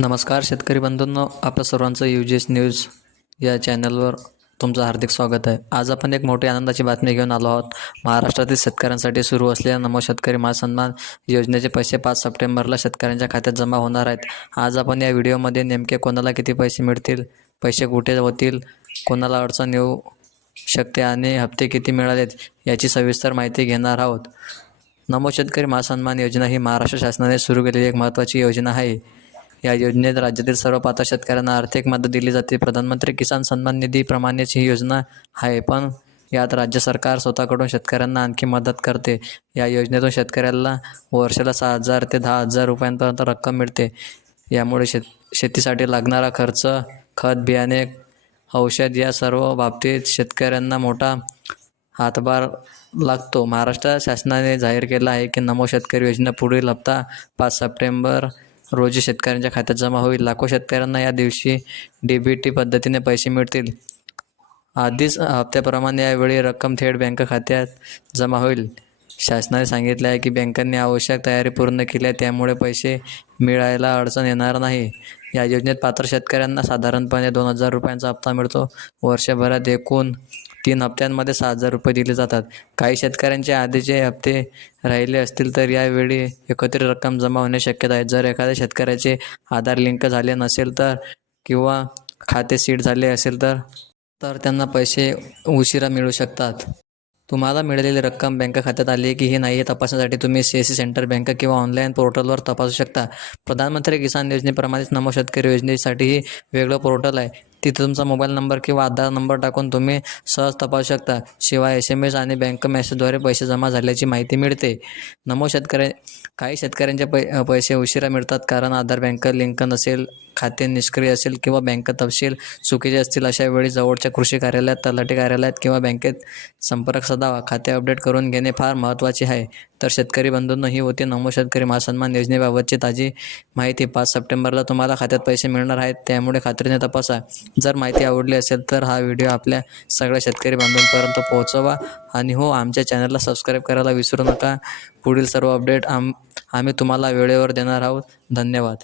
नमस्कार शेतकरी बंधूंनो आपल्या सर्वांचं यू जी एस न्यूज या चॅनलवर तुमचं हार्दिक स्वागत आहे. आज आपण एक मोठी आनंदाची बातमी घेऊन आलो आहोत. महाराष्ट्रातील शेतकऱ्यांसाठी सुरू असलेल्या नमो शेतकरी महासन्मान योजनेचे पैसे पाच सप्टेंबरला शेतकऱ्यांच्या खात्यात जमा होणार आहेत. आज आपण या व्हिडिओमध्ये नेमके कोणाला किती पैसे मिळतील पैसे कुठे होतील कोणाला अडचण येऊ शकते आणि हप्ते किती मिळालेत याची सविस्तर माहिती घेणार आहोत. नमो शेतकरी महासन्मान योजना ही महाराष्ट्र शासनाने सुरू केलेली एक महत्त्वाची योजना आहे. या योजनेत राज्यातील सर्व पात्र शेतकऱ्यांना आर्थिक मदत दिली जाते. प्रधानमंत्री किसान सन्मान निधीप्रमाणेच ही योजना आहे पण यात राज्य सरकार स्वतःकडून शेतकऱ्यांना आणखी मदत करते. या योजनेतून शेतकऱ्याला वर्षाला सहा हजार ते दहा हजार रुपयांपर्यंत रक्कम मिळते. यामुळे शेत शेतीसाठी लागणारा खर्च खत बियाणे औषध या सर्व बाबतीत शेतकऱ्यांना मोठा हातभार लागतो. महाराष्ट्र शासनाने जाहीर केला आहे की नमो शेतकरी योजना पुढील हप्ता पाच सप्टेंबर रोजी शेतकऱ्यांच्या खात्यात जमा होईल. लाखो शेतकऱ्यांना या दिवशी डी बी टी पद्धतीने पैसे मिळतील. आधीच हप्त्याप्रमाणे यावेळी रक्कम थेट बँक खात्यात जमा होईल. शासनाने सांगितले आहे की बँकांनी आवश्यक तयारी पूर्ण केली आहे त्यामुळे पैसे मिळायला अडचण येणार नाही. या योजनेत पात्र शेतकऱ्यांना साधारणपणे दोन हजार रुपयांचा हप्ता मिळतो. वर्षभरात एकूण तीन हप्त्यांमध्ये सहा हजार रुपये दिले जातात. काही शेतकऱ्यांचे आधीचे हप्ते राहिले असतील तर यावेळी एकत्रित रक्कम जमा होण्याची शक्यता आहे. जर एखाद्या शेतकऱ्याचे आधार लिंक झाले नसेल तर किंवा खाते सीड झाले असेल तर तर त्यांना पैसे उशिरा मिळू शकतात. तुम्हाला मिळालेली रक्कम बँक खात्यात आली की हे नाही हे तपासण्यासाठी तुम्ही C S C centre bank किंवा ऑनलाईन पोर्टलवर तपासू शकता. प्रधानमंत्री किसान योजनेप्रमाणेच नमो शेतकरी योजनेसाठीही वेगळं पोर्टल आहे. तिथे तुमचा मोबाईल नंबर किंवा आधार नंबर टाकून तुम्ही सहज तपासू शकता. शिवाय एस एम एस आणि बँक मेसेजद्वारे पैसे जमा झाल्याची माहिती मिळते. नमो शेतकऱ्या काही शेतकऱ्यांचे पै पैसे उशिरा मिळतात कारण आधार बँक लिंक नसेल खाते निष्क्रिय असेल किंवा बँक तपशील चुकीचे असतील अशा वेळी जवळच्या कृषी कार्यालयात तलाठी कार्यालयात किंवा बँकेत संपर्क साधावा. खाते अपडेट करून घेणे फार महत्त्वाचे आहे. तर शेतकरी बंधूंनो ही होती नमो शेतकरी महासन्मान योजनेबाबतची ताजी माहिती. पाच सप्टेंबरला तुम्हाला खात्यात पैसे मिळणार आहेत त्यामुळे खात्रीने तपासा. जर माहिती आवडली असेल तर हा व्हिडिओ आपल्या सगळ्या शेतकरी बांधवांपर्यंत पोहोचवा. आणि हो आमच्या चॅनलला सबस्क्राईब करायला विसरू नका. पुढील सर्व अपडेट आम आम्ही तुम्हाला वेळेवर देणार आहोत. धन्यवाद.